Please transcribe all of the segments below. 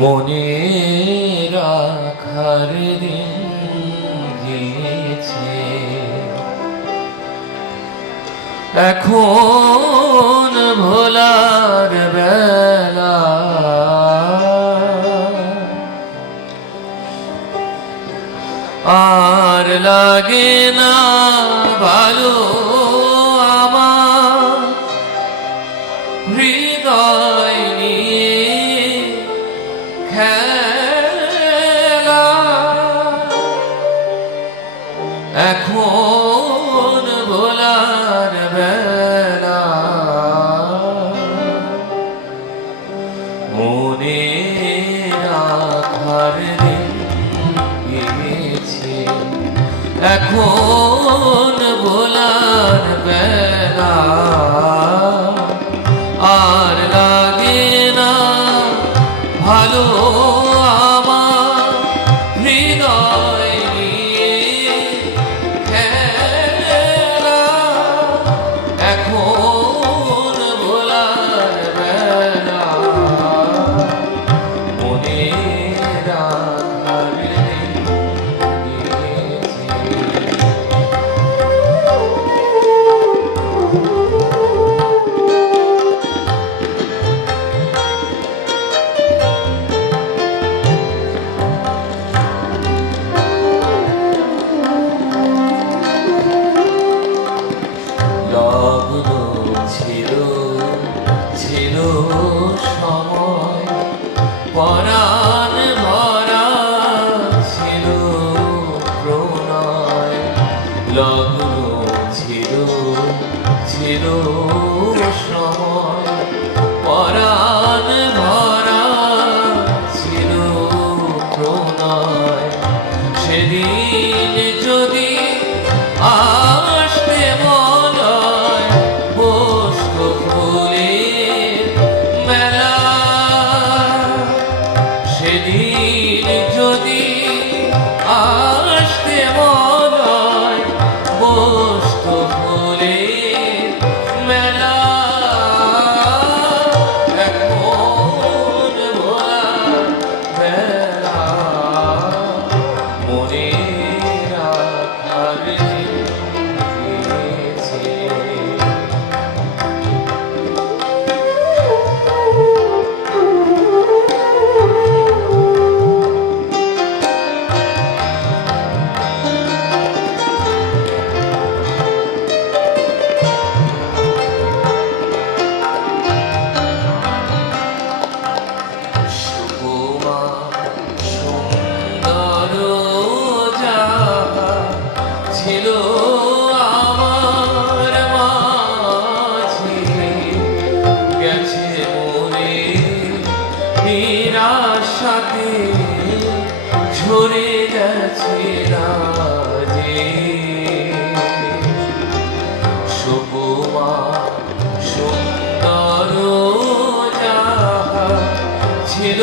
মনে রাখার দিন গিয়েছে। এখন ভোলার বেলা। আর লাগে না ভালো এখন ভোলার বেলা। মনে রাখার এখন ভোলার বেলা। পরাণ ভরা ছিল প্রণয়। লগ্ন ছিল ছিল সময়। ভরা ছিল প্রণয়। সেদিন যদি সেদিন যদি আসতে মলয় পুষ্প ফুলের মেলা এখন ভোলার বেলা মনে রাখার নিরাশাতে ঝরে গেছে রাজে। সুকুমা সুন্দর ছিল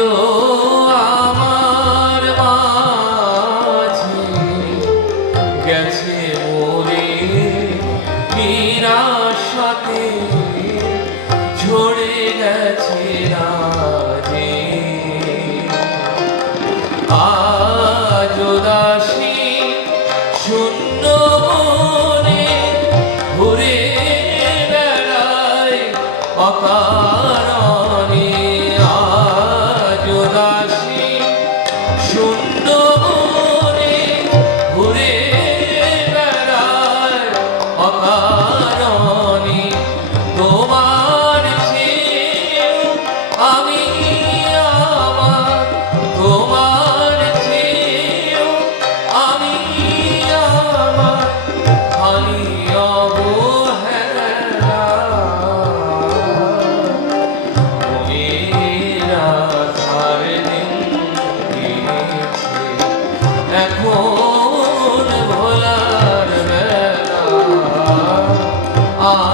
রে আর